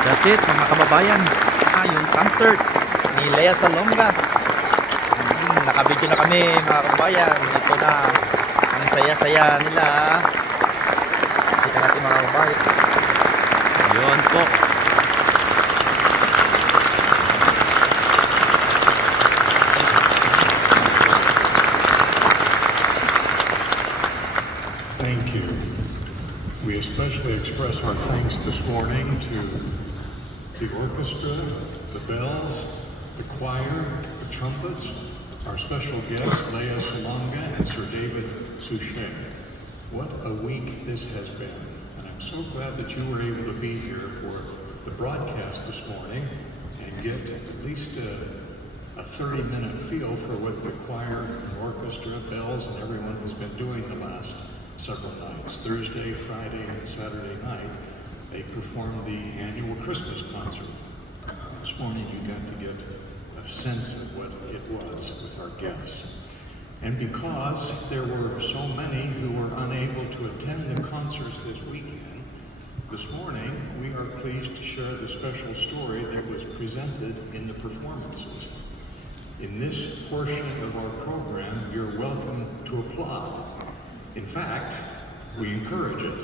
That's it mga kababayan. Yung concert ni Lea Salonga. Nakabidyo na kami mga kababayan. Ito na ang saya-saya nila. Kita natin mga kababayan. Yun po. Thank you. We especially express our thanks this morning to the orchestra, the bells, the choir, the trumpets, our special guests, Lea Salonga and Sir David Suchet. What a week this has been. And I'm so glad that you were able to be here for the broadcast this morning and get at least a 30-minute feel for what the choir, orchestra, bells, and everyone has been doing the last several nights. Thursday, Friday, and Saturday night, they performed the annual Christmas concert. This morning you got to get a sense of what it was with our guests. And because there were so many who were unable to attend the concerts this weekend, this morning we are pleased to share the special story that was presented in the performances. In this portion of our program, you're welcome to applaud. In fact, we encourage it.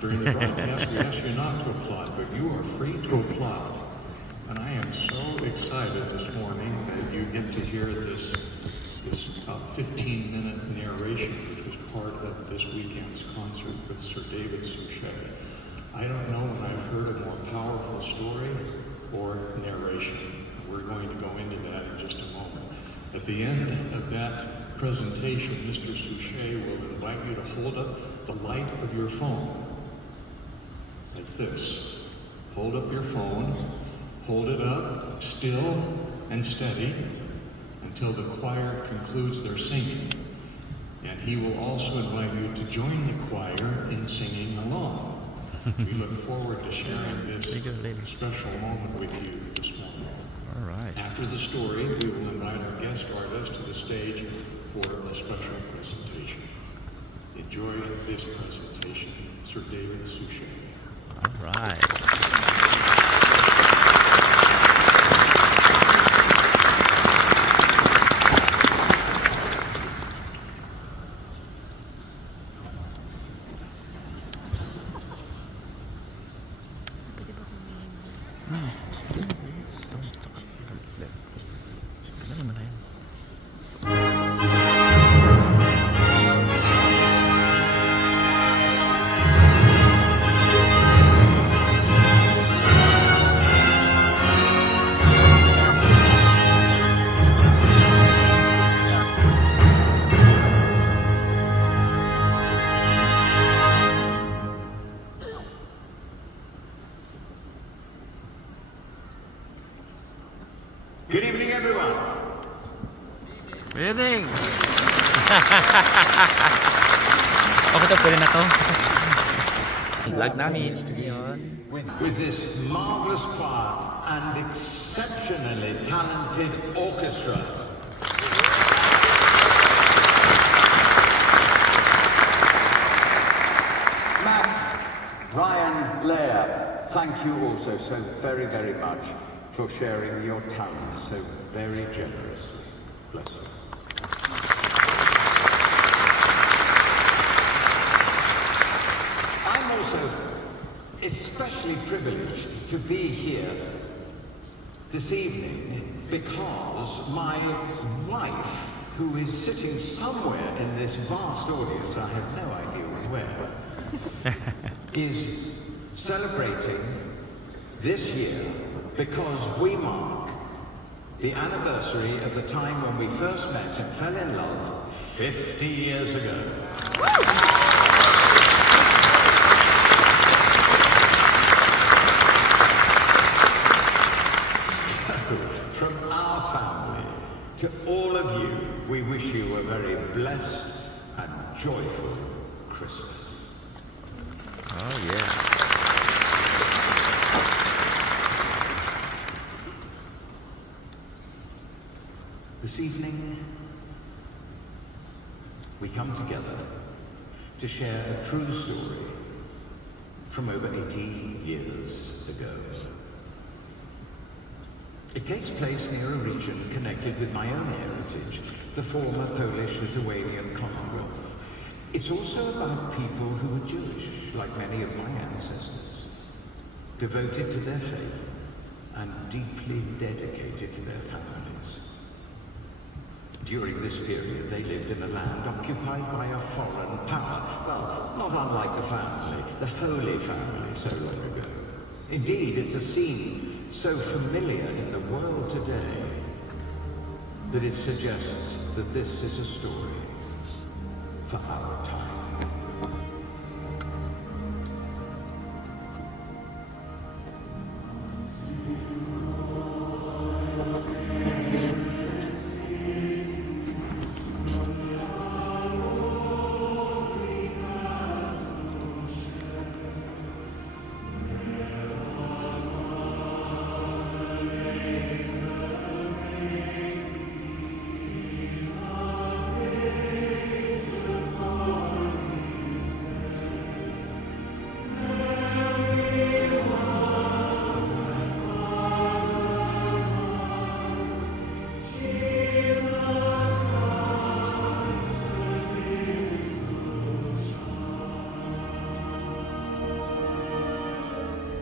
During the broadcast, we ask you not to applaud, but you are free to applaud. And I am so excited this morning that you get to hear this about 15-minute narration, which was part of this weekend's concert with Sir David Suchet. I don't know when I've heard a more powerful story or narration. We're going to go into that in just a moment. At the end of that presentation, Mr. Suchet will invite you to hold up the light of your phone like this. Hold up your phone, hold it up still and steady until the choir concludes their singing. And he will also invite you to join the choir in singing along. We look forward to sharing this special moment with you this morning. All right. After the story, we will invite our guest artist to the stage for a special presentation. Enjoy this presentation, Sir David Suchet. All right. Good evening, everyone. Good evening. Okay to, pwede na to. Vlog namin. Yun. With this marvelous choir and exceptionally talented orchestra. Matt, Ryan, Lea, thank you also so very, very much for sharing your talents so very generously. Bless you. I'm also especially privileged to be here this evening because my wife, who is sitting somewhere in this vast audience, I have no idea where, is celebrating this year because we mark the anniversary of the time when we first met and fell in love 50 years ago. So, from our family to all of you, we wish you a very blessed and joyful Christmas. Oh, yeah. This evening, we come together to share a true story from over 80 years ago. It takes place near a region connected with my own heritage, the former Polish-Lithuanian Commonwealth. It's also about people who are Jewish, like many of my ancestors, devoted to their faith and deeply dedicated to their families. During this period, they lived in a land occupied by a foreign power. Well, not unlike the family, the Holy Family, so long ago. Indeed, it's a scene so familiar in the world today that it suggests that this is a story for our time.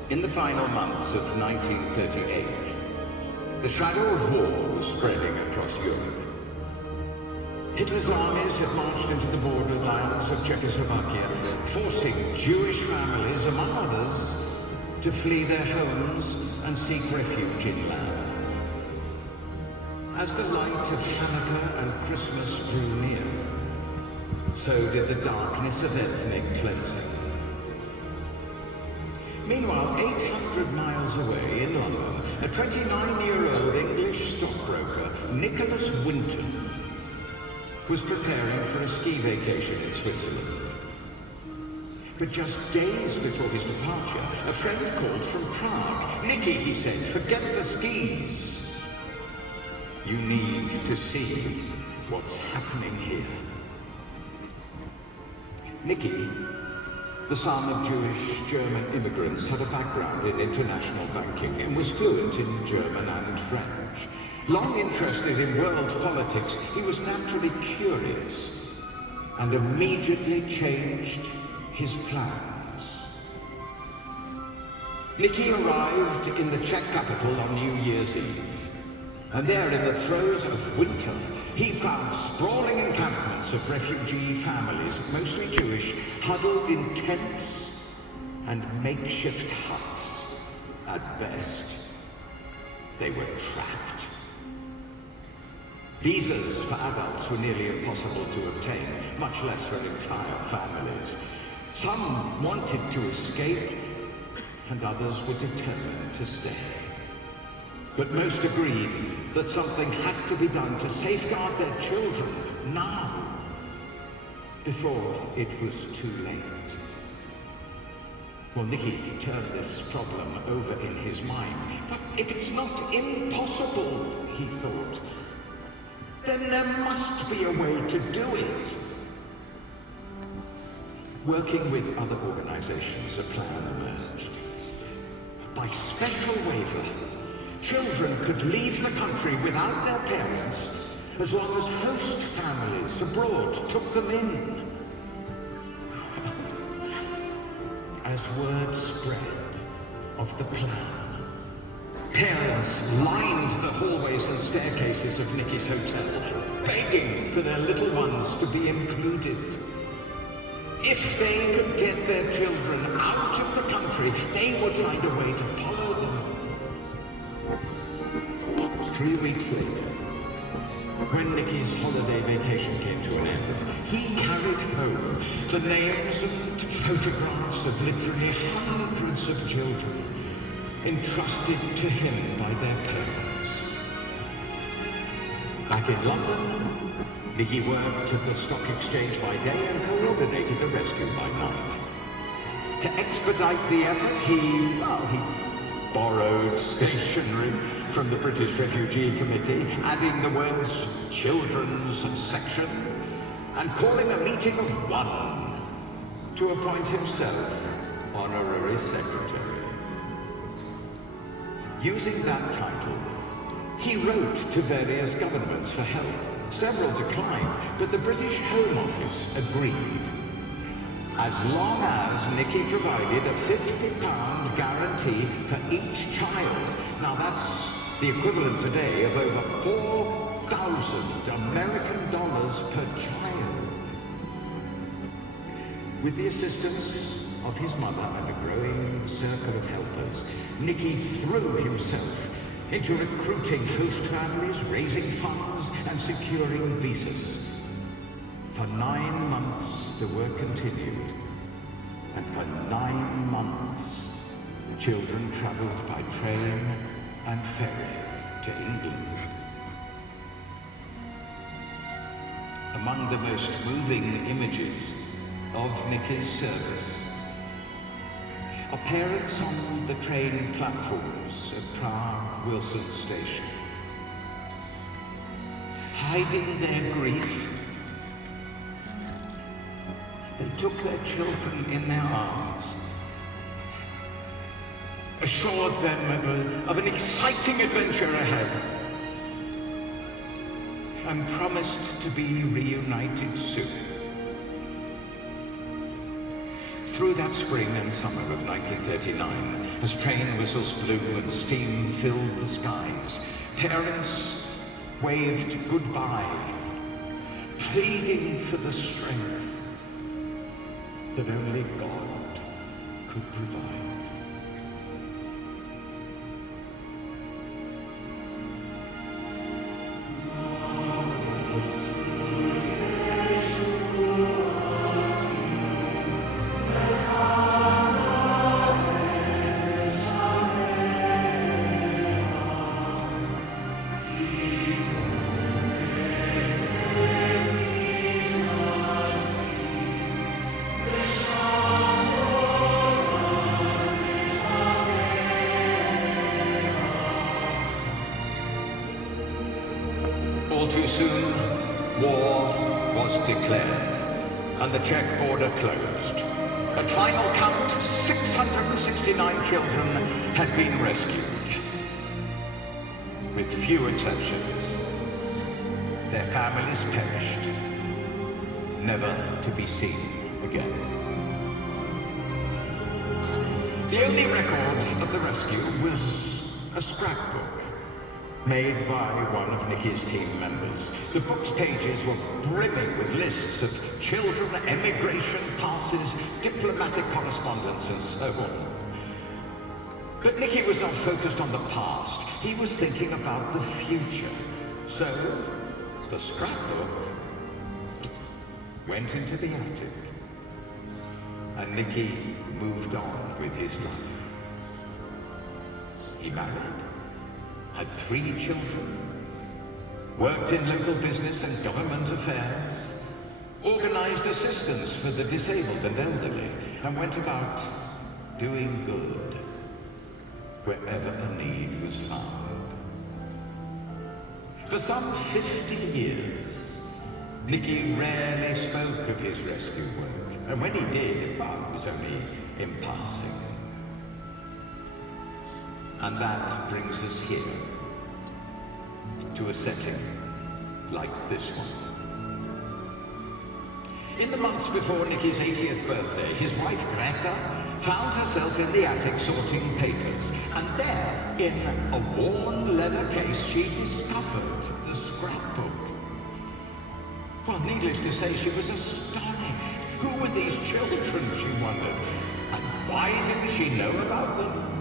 In the final months of 1938, the shadow of war was spreading across Europe. Hitler's armies had marched into the borderlands of Czechoslovakia, forcing Jewish families, among others, to flee their homes and seek refuge inland. As the light of Hanukkah and Christmas drew near, so did the darkness of ethnic cleansing. Meanwhile, 800 miles away in London, a 29-year-old English stockbroker, Nicholas Winton, was preparing for a ski vacation in Switzerland. But just days before his departure, a friend called from Prague. "Nicky," he said, "forget the skis. You need to see what's happening here." Nicky, the son of Jewish-German immigrants, had a background in international banking and was fluent in German and French. Long interested in world politics, he was naturally curious and immediately changed his plans. Nicky arrived in the Czech capital on New Year's Eve, and there in the throes of winter, he found sprawling encampments of refugee families, mostly Jewish, huddled in tents and makeshift huts. At best, they were trapped. Visas for adults were nearly impossible to obtain, much less for entire families. Some wanted to escape, and others were determined to stay. But most agreed that something had to be done to safeguard their children now, before it was too late. Well, Nicky turned this problem over in his mind. But if it's not impossible, he thought, then there must be a way to do it. Working with other organizations, a plan emerged. By special waiver, children could leave the country without their parents as long as host families abroad took them in. As word spread of the plan, parents lined the hallways and staircases of Nicky's hotel, begging for their little ones to be included. If they could get their children out of the country, they would find a way to follow them. 3 weeks later, when Nicky's holiday vacation came to an end, he carried home the names and photographs of literally hundreds of children entrusted to him by their parents. Back in London, Nicky worked at the stock exchange by day and coordinated the rescue by night. To expedite the effort, he borrowed stationery from the British Refugee Committee, adding the words "children's section" and calling a meeting of one to appoint himself honorary secretary. Using that title, He wrote to various governments for help. Several declined, but the British Home Office agreed. As long as Nicky provided a £50 guarantee for each child. Now that's the equivalent today of over 4,000 American dollars per child. With the assistance of his mother and a growing circle of helpers, Nicky threw himself into recruiting host families, raising funds, and securing visas. For 9 months, the work continued. And for 9 months, children traveled by train and ferry to England. Among the most moving images of Nicky's service are parents on the train platforms at Prague Wilson Station, hiding their grief. They took their children in their arms, assured them of an exciting adventure ahead, and promised to be reunited soon. Through that spring and summer of 1939, as train whistles blew and steam filled the skies, parents waved goodbye, pleading for the strength that only God could provide. All too soon, war was declared, and the Czech border closed. At final count, 669 children had been rescued. With few exceptions, their families perished, never to be seen again. The only record of the rescue was a scrapbook made by one of Nicky's team members. The book's pages were brimming with lists of children, emigration passes, diplomatic correspondence, and so on. But Nicky was not focused on the past. He was thinking about the future. So, the scrapbook went into the attic, and Nicky moved on with his life. He married, had 3 children, worked in local business and government affairs, organized assistance for the disabled and elderly, and went about doing good wherever a need was found. For some 50 years, Nicky rarely spoke of his rescue work, and when he did, well, it was only in passing. And that brings us here, to a setting like this one. In the months before Nicky's 80th birthday, his wife Greta found herself in the attic sorting papers, and there, in a worn leather case, she discovered the scrapbook. Well, needless to say, she was astonished. Who were these children, she wondered, and why didn't she know about them?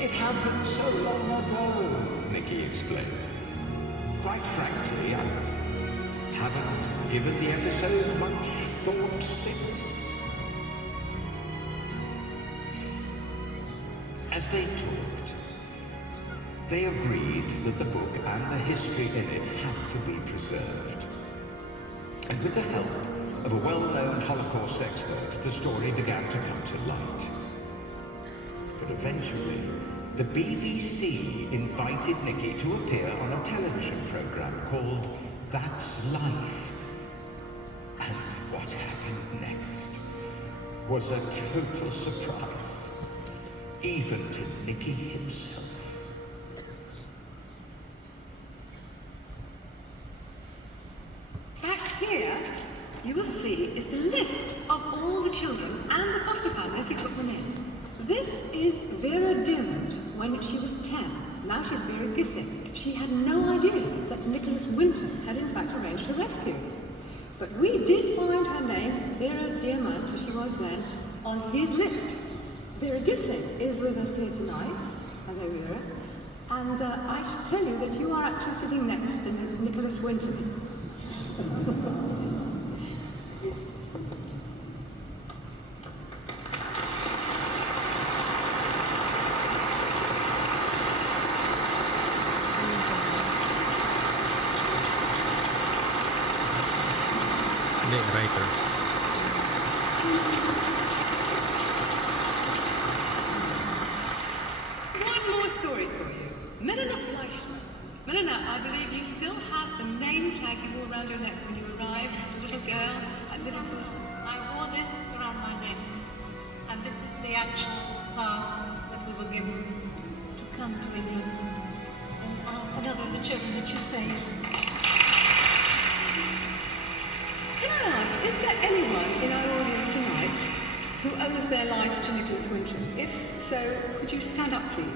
It happened so long ago, Nicky explained. Quite frankly, I haven't given the episode much thought since. As they talked, they agreed that the book and the history in it had to be preserved. And with the help of a well-known Holocaust expert, the story began to come to light. But eventually, the BBC invited Nicky to appear on a television program called That's Life. And what happened next was a total surprise. even to Nicky himself. Back here, you will see is the list of all the children and the foster families who took them in. This is Vera Diamond when she was 10. Now she's Vera Gissing. She had no idea that Nicholas Winton had in fact arranged her rescue. But we did find her name, Vera Diamond, as she was then, on his list. Vera Gissing is with us here tonight. Hello, Vera. And I should tell you that you are actually sitting next to Nicholas Winton. Hindi, writer. One more story for you. Melina Fleischman. Melina, I believe you still have the name tag you wore around your neck when you arrived as a little girl at Liverpool. I wore this around my neck, and this is the actual pass that we were given to come to England. And another of the children that you saved. Can I ask, is there anyone in our audience tonight who owes their life to Nicholas Winton? If so, could you stand up, please?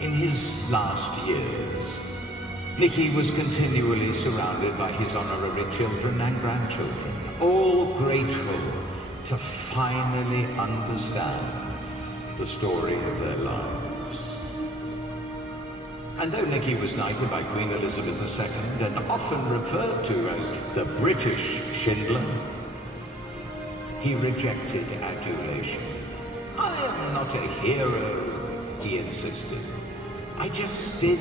In his last years, Nicky was continually surrounded by his honorary children and grandchildren, all grateful to finally understand the story of their lives. And though Nicky was knighted by Queen Elizabeth II and often referred to as the British Schindler, he rejected adulation. "I am not a hero," he insisted. "I just did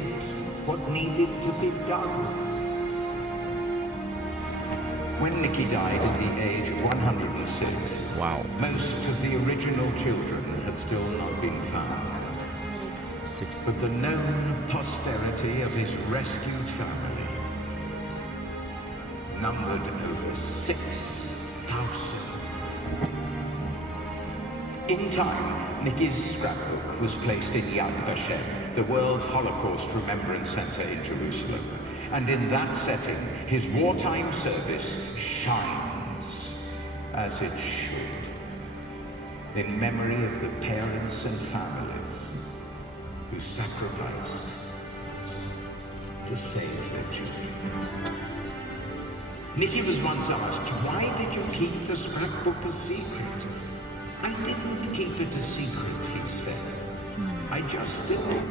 what needed to be done." When Nicky died at the age of 106, Wow. most of the original children had still not been found. 6. But the known posterity of his rescued family numbered over 6,000. In time, Nicky's scrapbook was placed in Yad Vashem, the World Holocaust Remembrance Center in Jerusalem. And in that setting, his wartime service shines, as it should, in memory of the parents and families who sacrificed to save their children. Nicky was once asked, "Why did you keep the scrapbook a secret?" "I didn't keep it a secret," he said. "I just didn't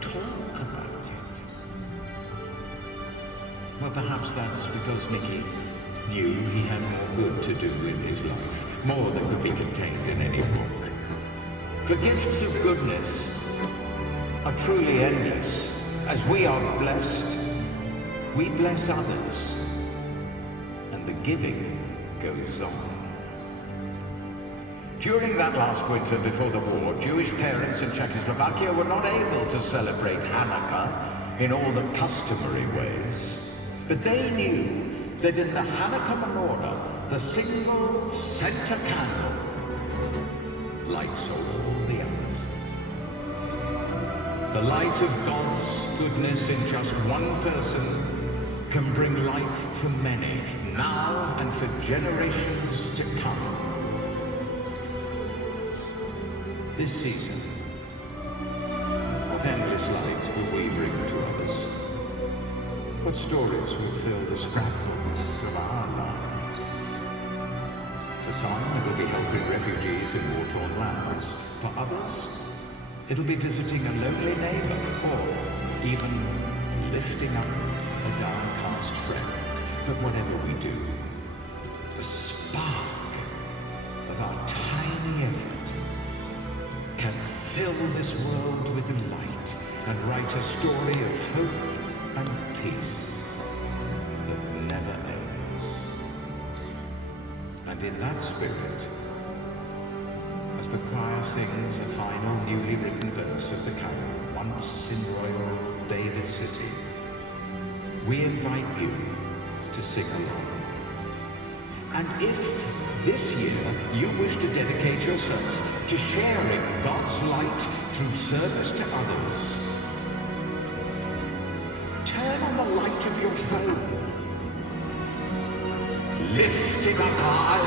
talk about it." Well, perhaps that's because Nicky knew he had more good to do in his life, more than could be contained in any book. For gifts of goodness are truly endless. As we are blessed, we bless others, and the giving goes on. During that last winter before the war, Jewish parents in Czechoslovakia were not able to celebrate Hanukkah in all the customary ways. But they knew that in the Hanukkah menorah, the single center candle lights all the others. The light of God's goodness in just one person can bring light to many, now and for generations to come. This season, what endless light will we bring to others? What stories will fill the scrapbooks of our lives? For some, it'll be helping refugees in war-torn lands. For others, it'll be visiting a lonely neighbor, or even lifting up a downcast friend. But whatever we do, the spark of our tiny effort can fill this world with light and write a story of hope and peace that never ends. And in that spirit, as the choir sings a final newly written verse of the carol, Once in Royal David City, we invite you to sing along. And if this year you wish to dedicate yourself to sharing God's light through service to others, turn on the light of your phone, lift it up high,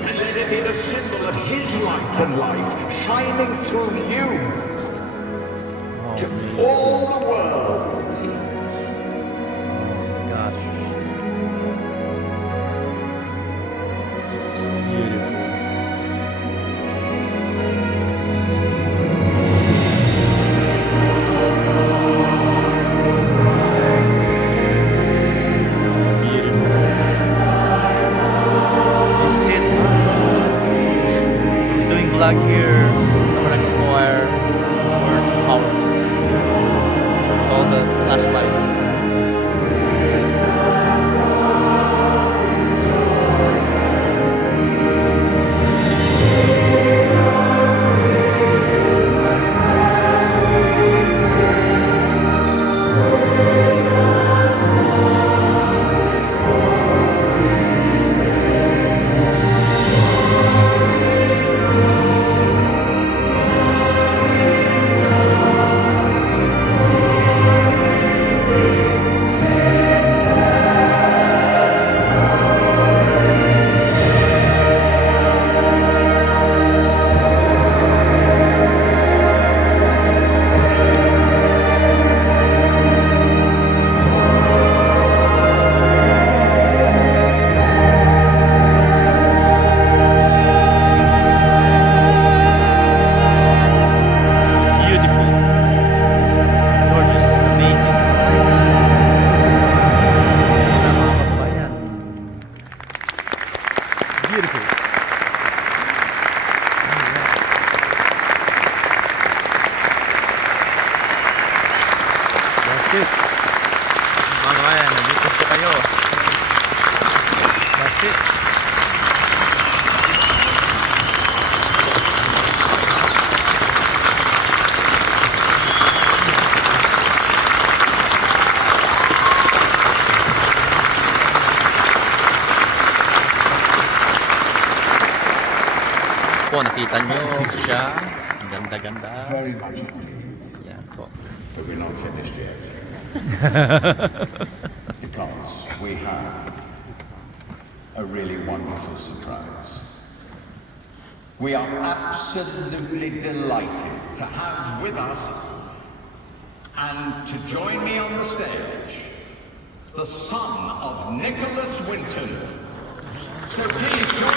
and let it be the symbol of His light and life shining through you to all the world. Gosh. It's beautiful. Beautiful. This is it. We're doing vlog here. Tabernacle Choir. Where's powerful? All the flashlights. Beautiful. That's it. Mga kabayan, nag-request ko kayo. That's it. Po, nakita nyo siya. Ganda-ganda. Very much indeed. Yan po. But we're not finished yet. Because we have a really wonderful surprise. We are absolutely delighted to have with us and to join me on the stage the son of Nicholas Winton. So please join